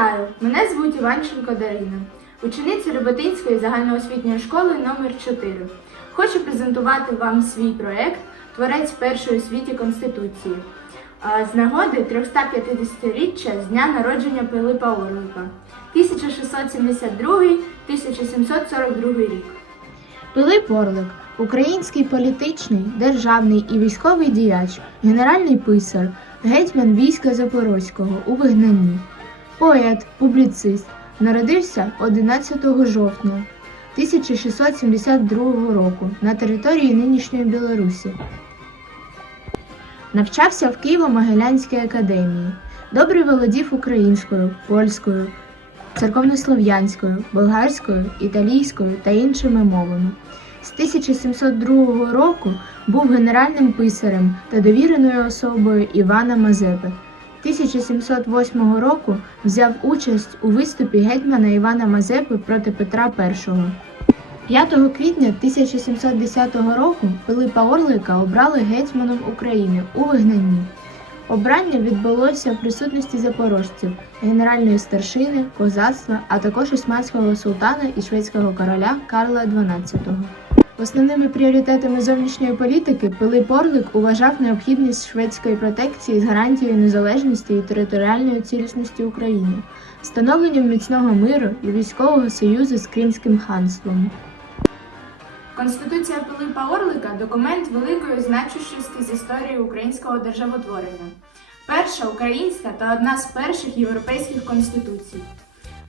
Вітаю! Мене звуть Іванченко Дарина, учениця Роботинської загальноосвітньої школи номер 4 Хочу презентувати вам свій проект Творець першої у світі Конституції з нагоди 350-річчя з дня народження Пилипа Орлика 1672-1742 рік. Пилип Орлик український політичний, державний і військовий діяч, генеральний писар, гетьман війська Запорозького у вигнанні, поет, публіцист, народився 11 жовтня 1672 року на території нинішньої Білорусі. Навчався в Києво-Могилянській академії. Добре володів українською, польською, церковнослов'янською, болгарською, італійською та іншими мовами. З 1702 року був генеральним писарем та довіреною особою Івана Мазепи. 1708 року взяв участь у виступі гетьмана Івана Мазепи проти Петра І. 5 квітня 1710 року Пилипа Орлика обрали гетьманом України у вигнанні. Обрання відбулося в присутності запорожців, генеральної старшини, козацтва, а також османського султана і шведського короля Карла XII. Основними пріоритетами зовнішньої політики Пилип Орлик уважав необхідність шведської протекції з гарантією незалежності і територіальної цілісності України, встановленням міцного миру і військового союзу з Кримським ханством. Конституція Пилипа Орлика документ великої значущості з історії українського державотворення. Перша українська та одна з перших європейських конституцій.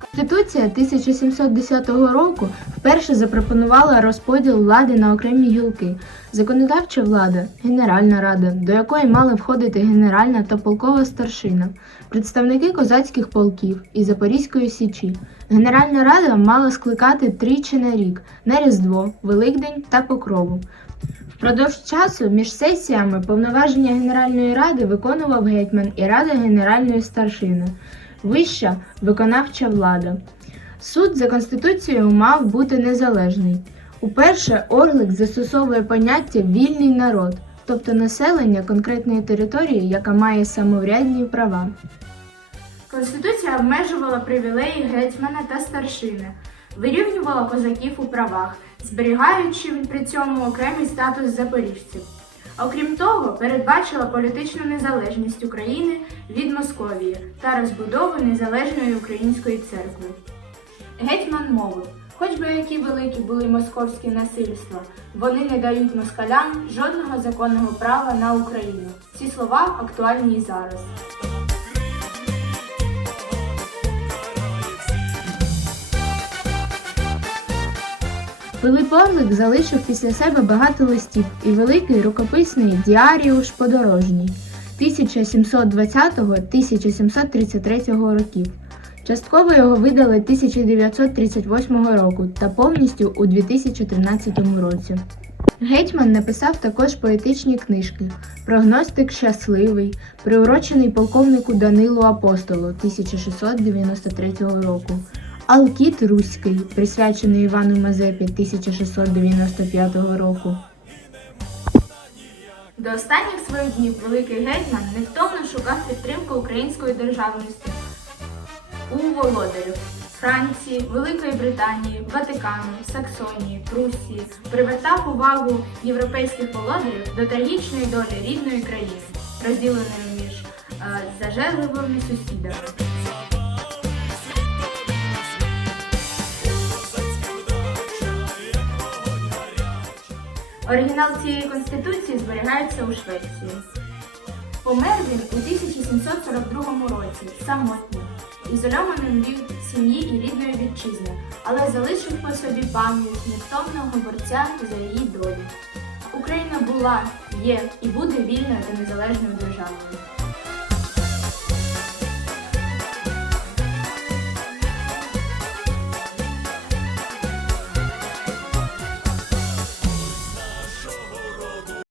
Конституція 1710 року вперше запропонувала розподіл влади на окремі гілки. Законодавча влада, Генеральна рада, до якої мали входити генеральна та полкова старшина, представники козацьких полків і Запорізької січі. Генеральна рада мала скликати тричі на рік на Різдво, Великдень та Покрову. Впродовж часу між сесіями повноваження Генеральної ради виконував гетьман і Рада Генеральної старшини. Вища виконавча влада. Суд за конституцією мав бути незалежний. Уперше Орлик застосовує поняття вільний народ, тобто населення конкретної території, яка має самоврядні права. Конституція обмежувала привілеї гетьмана та старшини, вирівнювала козаків у правах, зберігаючи при цьому окремий статус запоріжців. Окрім того, передбачила політичну незалежність України від Московії та розбудову незалежної української церкви. Гетьман мовив, хоч би які великі були московські насильства, вони не дають москалям жодного законного права на Україну. Ці слова актуальні і зараз. Пилип Орлик залишив після себе багато листів і великий рукописний діаріуш подорожній 1720-1733 років. Частково його видали 1938 року та повністю у 2013 році. Гетьман написав також поетичні книжки Прогностик щасливий, приурочений полковнику Данилу Апостолу 1693 року. Алкіт Руський, присвячений Івану Мазепі 1695 року. До останніх своїх днів великий гетьман невтомно шукав підтримку української державності у володарів Франції, Великої Британії, Ватикану, Саксонії, Прусії, привертав увагу європейських володарів до трагічної долі рідної країни, розділеної між е, зажерливими сусідами. Оригінал цієї конституції зберігається у Швеції. Помер він у 1742 році, самотній, ізольованим від сім'ї і рідної вітчизни, але залишив по собі пам'ять невтомного борця за її долю. Україна була, є і буде вільною та незалежною державою.